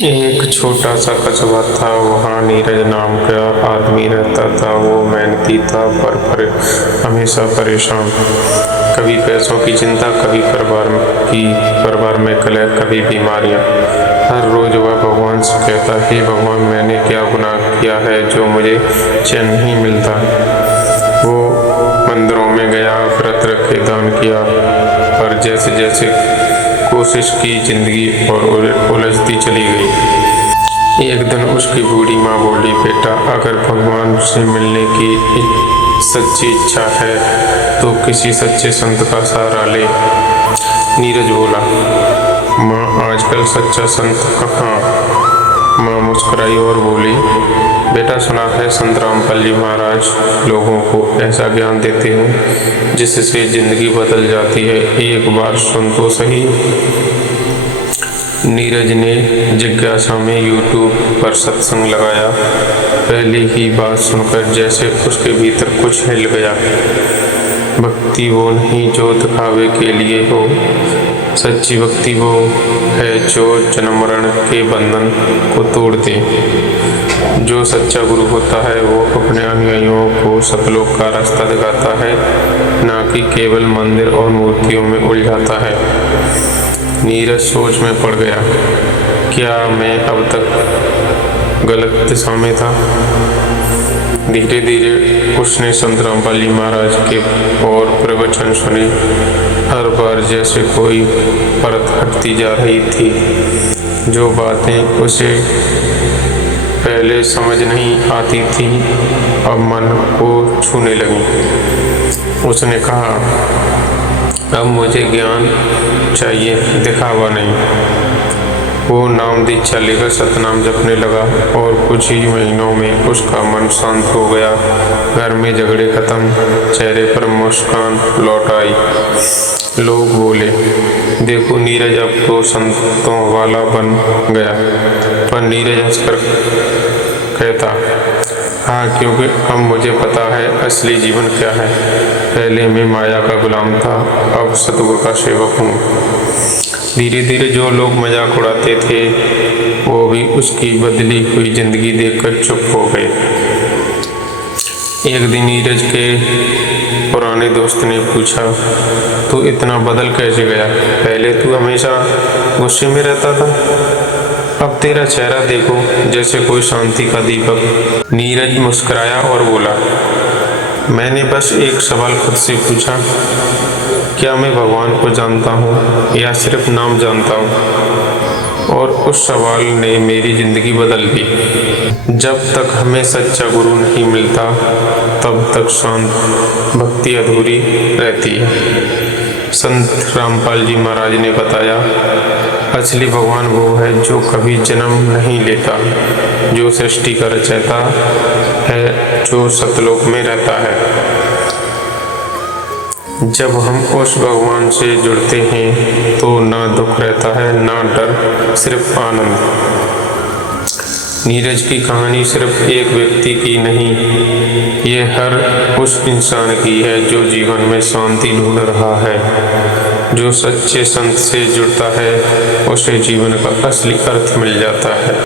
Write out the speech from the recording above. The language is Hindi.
एक छोटा सा कस्बा था। वहाँ नीरज नाम का आदमी रहता था। वो मेहनती था पर हमेशा परेशान। कभी पैसों की चिंता, कभी परिवार में कलह, कभी बीमारियाँ। हर रोज वह भगवान से कहता, हे भगवान, मैंने क्या गुनाह किया है जो मुझे चैन नहीं मिलता। वो मंदिरों में गया, व्रत रखे, दान किया, पर जैसे जैसे कोशिश की, जिंदगी और उलझती चली गई। एक दिन उसकी बूढ़ी माँ बोली, बेटा, अगर भगवान से मिलने की सच्ची इच्छा है तो किसी सच्चे संत का सहारा ले। नीरज बोला, माँ, आजकल सच्चा संत कहाँ। माँ मुस्कुराई और बोली, बेटा, सुना है संत रामपाल जी महाराज लोगों को ऐसा ज्ञान देते हैं जिससे जिंदगी बदल जाती है। एक बार सुन तो सही। नीरज ने जिज्ञासा में यूट्यूब पर सत्संग लगाया। पहली ही बात सुनकर जैसे उसके भीतर कुछ हिल गया। भक्ति वो नहीं जो दिखावे के लिए हो। सच्ची भक्ति वो है जो जन्म मरण के बंधन को तोड़ दे। जो सच्चा गुरु होता है वो अपने अनुयायियों को सतलोक का रास्ता दिखाता है, न कि केवल मंदिर और मूर्तियों में उलझाता है। नीरज सोच में पड़ गया, क्या मैं अब तक गलत दिशा में था? धीरे धीरे उसने संत रामपाल जी महाराज के और प्रवचन सुने। हर बार जैसे कोई परत हटती जा रही थी। जो बातें उसे पहले समझ नहीं आती थी अब मन को छूने लगी। उसने कहा, अब मुझे ज्ञान चाहिए, दिखावा नहीं। वो नाम दीक्षा लेकर सतनाम जपने लगा और कुछ ही महीनों में उसका मन शांत हो गया। घर में झगड़े खत्म, चेहरे पर मुस्कान लौट आई। लोग बोले, देखो नीरज अब तो संतों वाला बन गया। पर नीरज हंसकर कहता, हाँ, क्योंकि अब मुझे पता है असली जीवन क्या है। पहले मैं माया का गुलाम था, अब सतगुरु का सेवक हूँ। धीरे धीरे जो लोग मजाक उड़ाते थे वो भी उसकी बदली हुई जिंदगी देखकर चुप हो गए। एक दिन नीरज के पुराने दोस्त ने पूछा, तू इतना बदल कैसे गया? पहले तू हमेशा गुस्से में रहता था, अब तेरा चेहरा देखो जैसे कोई शांति का दीपक। नीरज मुस्कुराया और बोला, मैंने बस एक सवाल खुद से पूछा, क्या मैं भगवान को जानता हूँ या सिर्फ नाम जानता हूँ? और उस सवाल ने मेरी जिंदगी बदल दी। जब तक हमें सच्चा गुरु नहीं मिलता तब तक शांत भक्ति अधूरी रहती है। संत रामपाल जी महाराज ने बताया, असली भगवान वो है जो कभी जन्म नहीं लेता, जो सृष्टि का रचयिता है, जो सतलोक में रहता है। जब हम उस भगवान से जुड़ते हैं तो ना दुख रहता है, ना डर, सिर्फ आनंद। नीरज की कहानी सिर्फ एक व्यक्ति की नहीं, ये हर उस इंसान की है जो जीवन में शांति ढूंढ रहा है। जो सच्चे संत से जुड़ता है उसे जीवन का असली अर्थ मिल जाता है।